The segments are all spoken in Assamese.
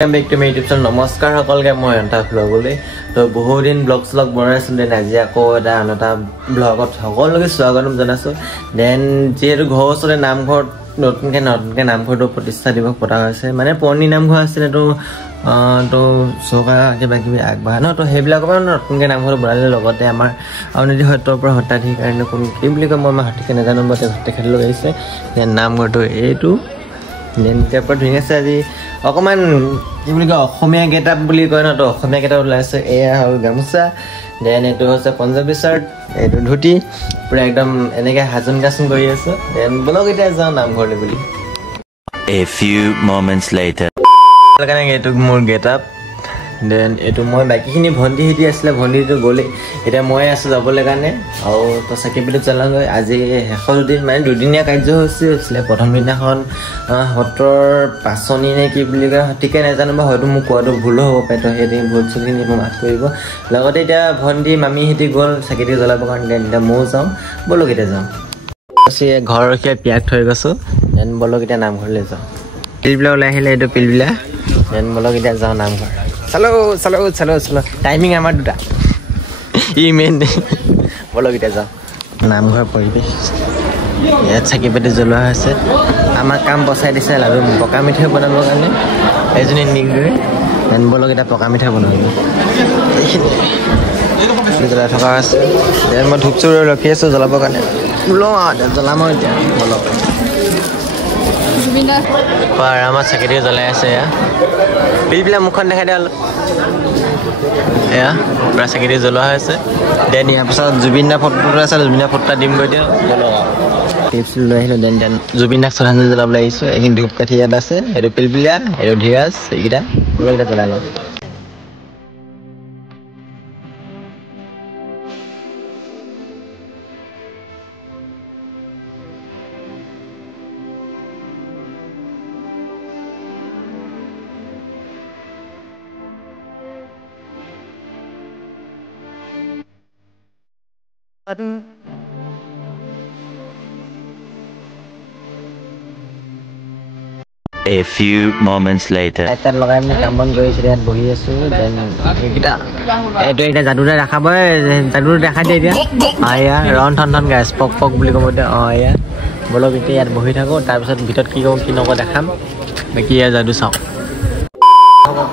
Back to my YouTube channel. Namaskar সকলকে মই এটা ব্লগলৈ তো বহুত দিন ব্লগ স্লগ বনাইছো দেন আজি আকৌ এটা আনটা ব্লগত সকলোকে স্বাগতম জনাইছো দেন যেহেতু ঘৰ ওচৰতে নামঘৰ নতুনকে নামঘৰটো প্ৰতিষ্ঠা দিৱস পতা হৈছে মানে পুৰণি নামঘৰ আছিল তো চৰকাৰ কিবা কিবি আগবঢ়া ন তো সেইবিলাকৰ পৰা নতুনকে নামঘৰ বনালে লগতে আমাৰ অনিধি সত্ৰৰ পৰা হতাধিক কাৰণে কোন কি বুলি কয় মই সঠিককৈ নাজানো বাট তেখেতলোক আহিছে দেন নামঘৰটো এইটো দেন তাৰ ধুনীয়া আছে আজি অকমান কি বুলি কয় অসমীয়া গেটআপ বুলি কয় ন তো অসমীয়া গেটআপ ওলাইছে এয়া হ'ল গামোচা দেন এইটো হৈছে পঞ্জাবী চাৰ্ট এইটো ধুতি পুৰা একদম এনেকৈ হাজুন কাচুন কৰি আছে দেন বলক এতিয়া যাওঁ নামঘৰলৈ বুলি A few moments later কাৰণে এইটো মোৰ গেটআপ দেন এইটো মই বাকীখিনি ভণ্টি হিতি আছিলে ভণ্টিটো গ'লে এতিয়া মই আছোঁ যাবলৈ কাৰণে আৰু তো চাকি পেটত জ্বলাওঁগৈ আজি শেষৰ দুদিন মানে দুদিনীয়া কাৰ্যসূচী হৈছিলে প্ৰথম দিনাখন সত্ৰৰ পাচনি নে কি বুলি কয় সঠিকে নাজানো বা হয়তো মোক কোৱাটো ভুলো হ'ব পাৰে তো সেইখিনি ভুল চুলখিনি মাফ কৰিব লগতে এতিয়া ভণ্টি মামীহেঁতি গ'ল চাকিটো জ্বলাবৰ কাৰণে এতিয়া ময়ো যাওঁ বলক এতিয়া যাওঁ ঘৰ ৰখীয়া পিয়াক থৈ গৈছোঁ দেন বলক এতিয়া নামঘৰলৈ যাওঁ পিলবিলাক ওলাই আহিলে এইটো পিলবিলাক দেন বলক এতিয়া যাওঁ নামঘৰ চলো টাইমিং আমাৰ দুটা ই মেইন বলক এতিয়া যাওঁ নামঘৰ পৰিৱেশ ইয়াত চাকি পাতি জ্বলোৱা হৈছে আমাক কাম বচাই দিছে লাডু পকা মিঠাই বনাবৰ কাৰণে এজনী নিগৰি দেন বলক এতিয়া পকা মিঠাই বনাব এইখিনি জ্বলাই থকা হৈছে দেন মই ধূপ চুপ ৰখি আছোঁ জ্বলাবৰ কাৰণে লওঁ আৰু জ্বলাম আৰু এতিয়া বলক আৰামত চাকিটো জ্বলাই আছে এয়া পিলবিলাক মুখখন দেখাই দিয়া অলপ এয়া পূৰা চাকিটো জ্বলোৱা হৈছে দেন ইয়াৰ পাছত জুবিন দা ফটোটো আছে জুবিন দা ফটো দিমগৈ এতিয়া বলক টিপছ লৈ আহিলোঁ দেন জুবিন দাক শ্ৰদ্ধাঞ্জলি জ্বলাবলৈ আহিছোঁ এইখিনি ধূপ কাঠি ইয়াত আছে এইটো পিলপিলীয়া এইটো ধীৰাজ এইকেইটা জ্বলাই লওঁ A few moments later তাত লগাই আমি কাম বন কৰিছোঁ ইয়াত বহি আছোঁ দেন এইকেইটা এইটো এতিয়া যাদুৰে দেখাব যাদুৰে দেখাই দিয়ে এতিয়া এয়া ৰন ঠন গাইছ পক বুলি ক'ব এতিয়া এয়া বলক এতিয়া ইয়াত বহি থাকোঁ তাৰপিছত ভিতৰত কি কৰোঁ কি নকওঁ দেখাম বাকী এয়া যাদু চাওঁ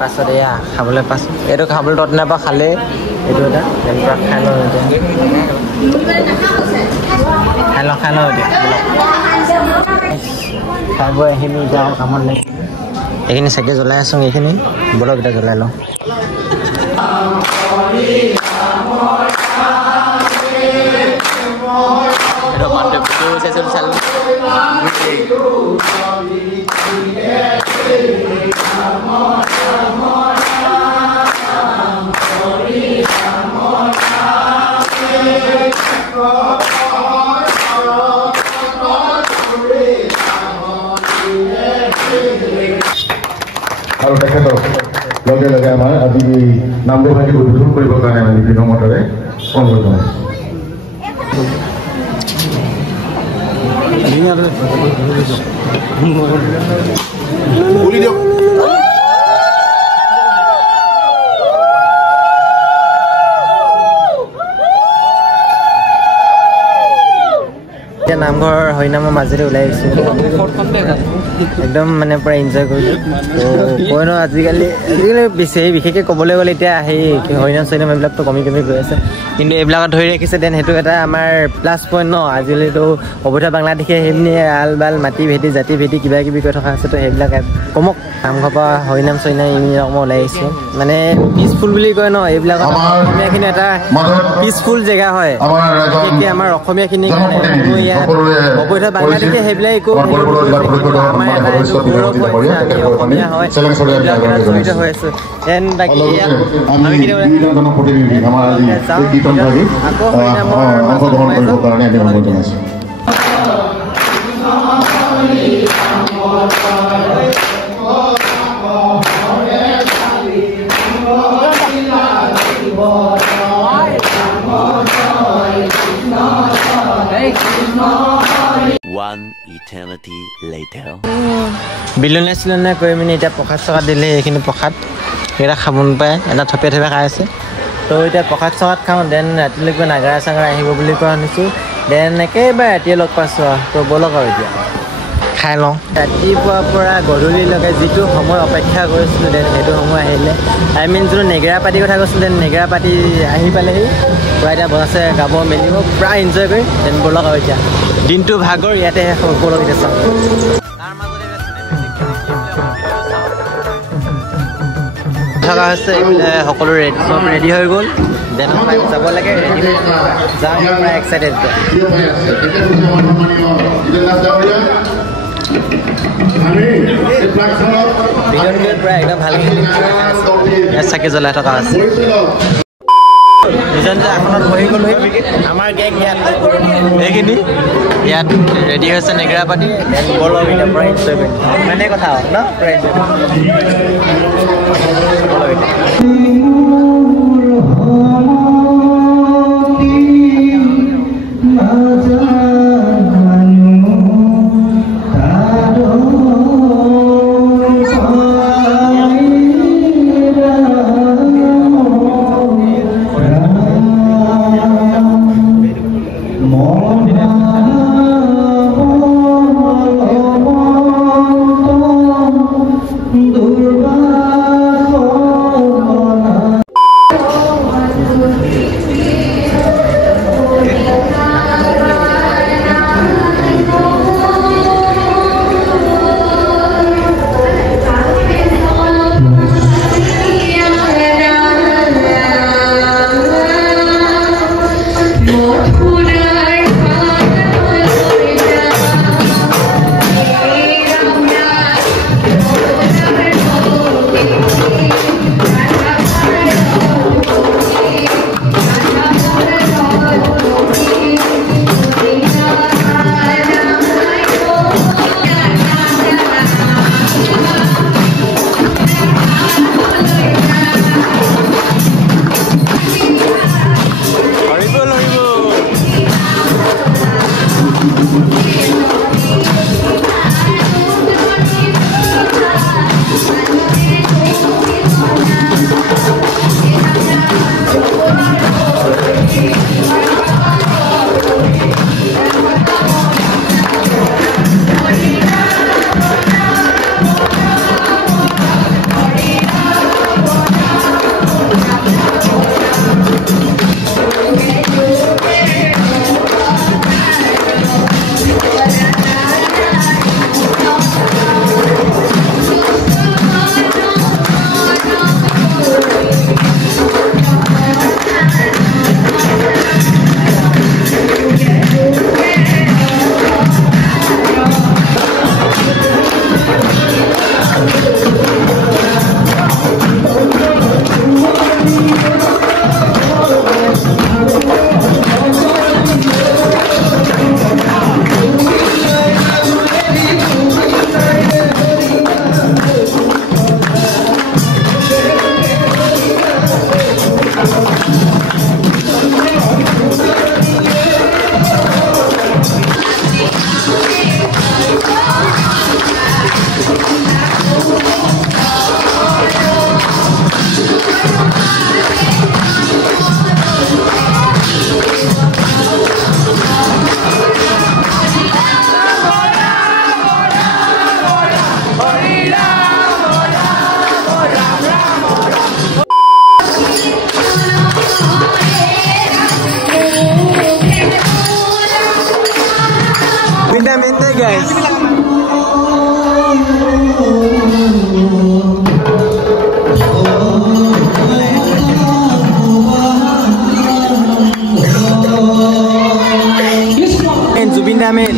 পাছত এয়া খাবলৈ পাছত এইটো খাবলৈ তত নাপাওঁ খালে এইটো এটা দেন পূৰা খাই লওঁ এতিয়া খাই লওঁ এতিয়া খাই বৈ এইখিনি এতিয়া কামত নাই এইখিনি চাকি জ্বলাই আছোঁ এইখিনি বলক এতিয়া জ্বলাই লওঁ আৰু তেখেতক লগে লগে আমাৰ আজি এই নামঘৰ ভাগি উদ্বোধন কৰিবৰ কাৰণে আমি বিভিন্ন মতেৰে অনুৰোধ জনাইছোঁ এতিয়া নামঘৰ হৰিনামৰ মাজেৰে ওলাই আহিছোঁ একদম মানে পূৰা এনজয় কৰিছোঁ তো কৈ ন আজিকালি বিশেষকৈ ক'বলৈ গ'লে এতিয়া সেই হৰিনাম চৰিনাম এইবিলাকতো কমি গৈ আছে কিন্তু এইবিলাকত ধৰি ৰাখিছে দেন সেইটো এটা আমাৰ প্লাছ পইণ্ট ন আজিকালিতো অবৈধ বাংলাদেশে সেইখিনি আল বাল মাটি ভেটি জাতি ভেটি কিবা কিবি কৰি থকা আছে তো সেইবিলাক কমক নামঘৰৰ পৰা হৰিনাম চৰিনাম এইবিলাক মই ওলাই আহিছোঁ মানে পিচফুল বুলি কয় ন এইবিলাকত অসমীয়াখিনি এটা পিচফুল জেগা হয় বিশেষকৈ আমাৰ অসমীয়াখিনিৰ কাৰণে কোনো ইয়াত অবৈধ বাংলাদেশে সেইবিলাক একো আমাৰ এটা এইটো গৌৰৱ হয় আমি অসমীয়া হয় এইবিলাক জড়িত হৈ আছোঁ দেন বাকী আমি আকৌ হৰিনামৰ মাজত সোমাই যাওঁ One eternity later. বিলনে চিলনে কৰি মানে এতিয়া প্ৰসাদ চকাত দিলে এইখিনি প্ৰসাদ এটা খাব নাপায় এটা থপিয়াই থপিয়াই খাই আছে তো এতিয়া প্ৰসাদ চকাত খাওঁ দেন ৰাতিলৈকে নাগাৰা চাগাৰা আহিব বুলি কোৱা শুনিছোঁ দেন একেবাৰে ৰাতিয়ে লগ পাইছোঁ আৰু তো ব'লক আৰু এতিয়া খাই লওঁ ৰাতিপুৱাৰ পৰা গধূলিলৈকে যিটো সময় অপেক্ষা কৰিছিলোঁ দেন সেইটো সময় আহিলে আই মিন যোনটো নেগেৰা পাৰ্টিৰ কথা কৈছিলোঁ দেন নেগেৰা পাৰ্টি আহি পালেহি পূৰা এতিয়া বনাইছে গাব মেলিব পূৰা এনজয় কৰি দেন ব'লক আৰু এতিয়া দিনটো ভাগৰ ইয়াতে ব'লক এতিয়া চাওঁ থকা হৈছে এইফালে সকলো চব ৰেডি হৈ গ'ল দেন যাব লাগে ৰেডি হৈ যাওঁ পূৰা এক্সাইটেড ভিডিঅ'টো পূৰা একদম ভালকৈ ইয়াত চাকি জ্বলাই থকা আছে নিজৰ নিজৰ আসনত বহি গ'লো আমাৰ গেং ইয়াত এইখিনি ইয়াত ৰেডি হৈছে নেগেৰা পাতি ব'লক এতিয়া পূৰা এনজয় কৰিম ইমানেই কথা আৰু ন পূৰা enjoy guys. Zubinda men.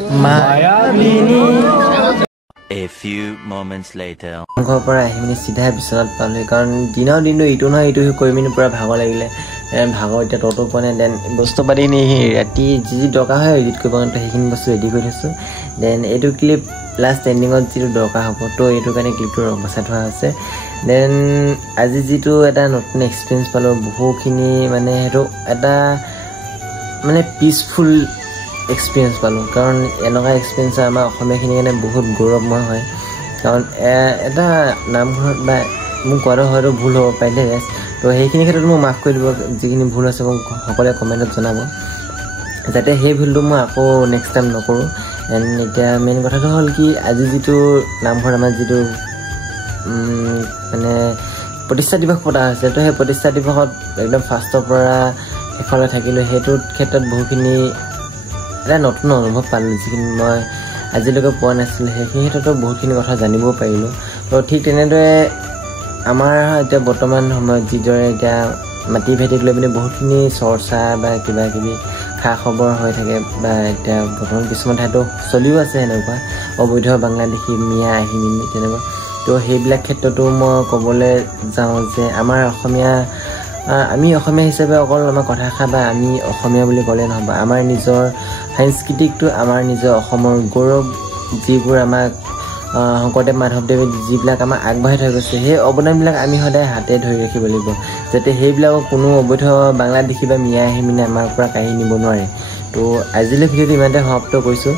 Mayabini A few moments later. ঘৰৰ পৰা আহি পিনি চিধা বিচনাত পালোঁ কাৰণ দিনৰ দিনটো ইটো নহয় ইটো কৰি পিনি পূৰা ভাগৰ লাগিলে ভাগৰ এতিয়া ততো পোৱা নাই দেন বস্তু পাতিখিনি ৰাতি যি দৰকাৰ হয় এডিট কৰিব কাৰণে সেইখিনি বস্তু ৰেডি কৰি থৈছোঁ দেন এইটো ক্লিপ লাষ্ট এণ্ডিঙত যিটো দৰকাৰ হ'ব তো এইটো কাৰণে ক্লিপটো বচাই থোৱা আছে দেন আজি যিটো এটা নতুন এক্সপিৰিয়েঞ্চ পালোঁ বহুখিনি মানে সেইটো এটা মানে পিচফুল এক্সপিৰিয়েঞ্চ পালোঁ কাৰণ এনেকুৱা এক্সপিৰিয়েঞ্চ আমাৰ অসমীয়াখিনিৰ কাৰণে বহুত গৌৰৱময় হয় কাৰণ এটা নামঘৰত বা মোক কোৱাটো হয়তো ভুল হ'ব পাৰিলে তো সেইখিনি ক্ষেত্ৰত মোক মাফ কৰি দিব যিখিনি ভুল আছে মোক সকলোৱে কমেণ্টত জনাব যাতে সেই ভুলটো মই আকৌ নেক্সট টাইম নকৰোঁ এণ্ড এতিয়া মেইন কথাটো হ'ল কি আজি যিটো নামঘৰত আমাৰ যিটো মানে প্ৰতিষ্ঠা দিৱস পতা হৈছে তো সেই প্ৰতিষ্ঠা দিৱসত একদম ফাৰ্ষ্টৰ পৰা শেষলৈ থাকিলোঁ সেইটোৰ ক্ষেত্ৰত বহুখিনি এটা নতুন অনুভৱ পালোঁ যিখিনি মই আজিলৈকে পোৱা নাছিলোঁ সেইখিনি ক্ষেত্ৰতো বহুতখিনি কথা জানিব পাৰিলোঁ তো ঠিক তেনেদৰে আমাৰ এতিয়া বৰ্তমান সময়ত যিদৰে এতিয়া মাটি ভেটিক লৈ পিনে বহুতখিনি চৰ্চা বা কিবা কিবি খা খবৰ হৈ থাকে বা এতিয়া বৰ্তমান কিছুমান ঠাইতো চলিও আছে সেনেকুৱা অবৈধ বাংলাদেশী মিয়া আহি মেলি তেনেকুৱা তো সেইবিলাক ক্ষেত্ৰতো মই ক'বলৈ যাওঁ যে আমাৰ আমি অসমীয়া হিচাপে অকল আমাৰ কথাষাৰ বা আমি অসমীয়া বুলি ক'লে নহ'ব আমাৰ নিজৰ সাংস্কৃতিকটো আমাৰ নিজৰ অসমৰ গৌৰৱ যিবোৰ আমাক শংকৰদেৱ মাধৱদেৱে যিবিলাক আমাক আগবঢ়াই থৈ গৈছে সেই অৱদানবিলাক আমি সদায় হাতে ধৰি ৰাখিব লাগিব যাতে সেইবিলাকক কোনো অবৈধ বাংলাদেশী বা মিয়া আহি মানে আমাৰ পৰা কাঢ়ি নিব নোৱাৰে তো আজিলৈ ভিডিঅ'টো ইমানতে সমাপ্ত কৰিছোঁ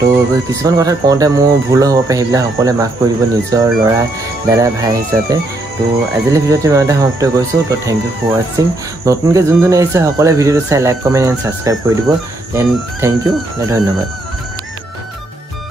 তো কিছুমান কথা কওঁতে মোৰ ভুল হ'ব পাৰে সেইবিলাক সকলোৱে মাফ কৰি দিব নিজৰ ল'ৰা দাদা ভাই হিচাপে তো আজিলৈ ভিডিঅ'টো ইমানতে সমাপ্ত কৰিছোঁ তো থেংক ইউ ফৰ ৱাচিং নতুনকৈ যোন আহিছে সকলোৱে ভিডিঅ'টো চাই লাইক কমেণ্ট এণ্ড ছাবস্ক্ৰাইব কৰি দিব এণ্ড থেংক ইউ ধন্যবাদ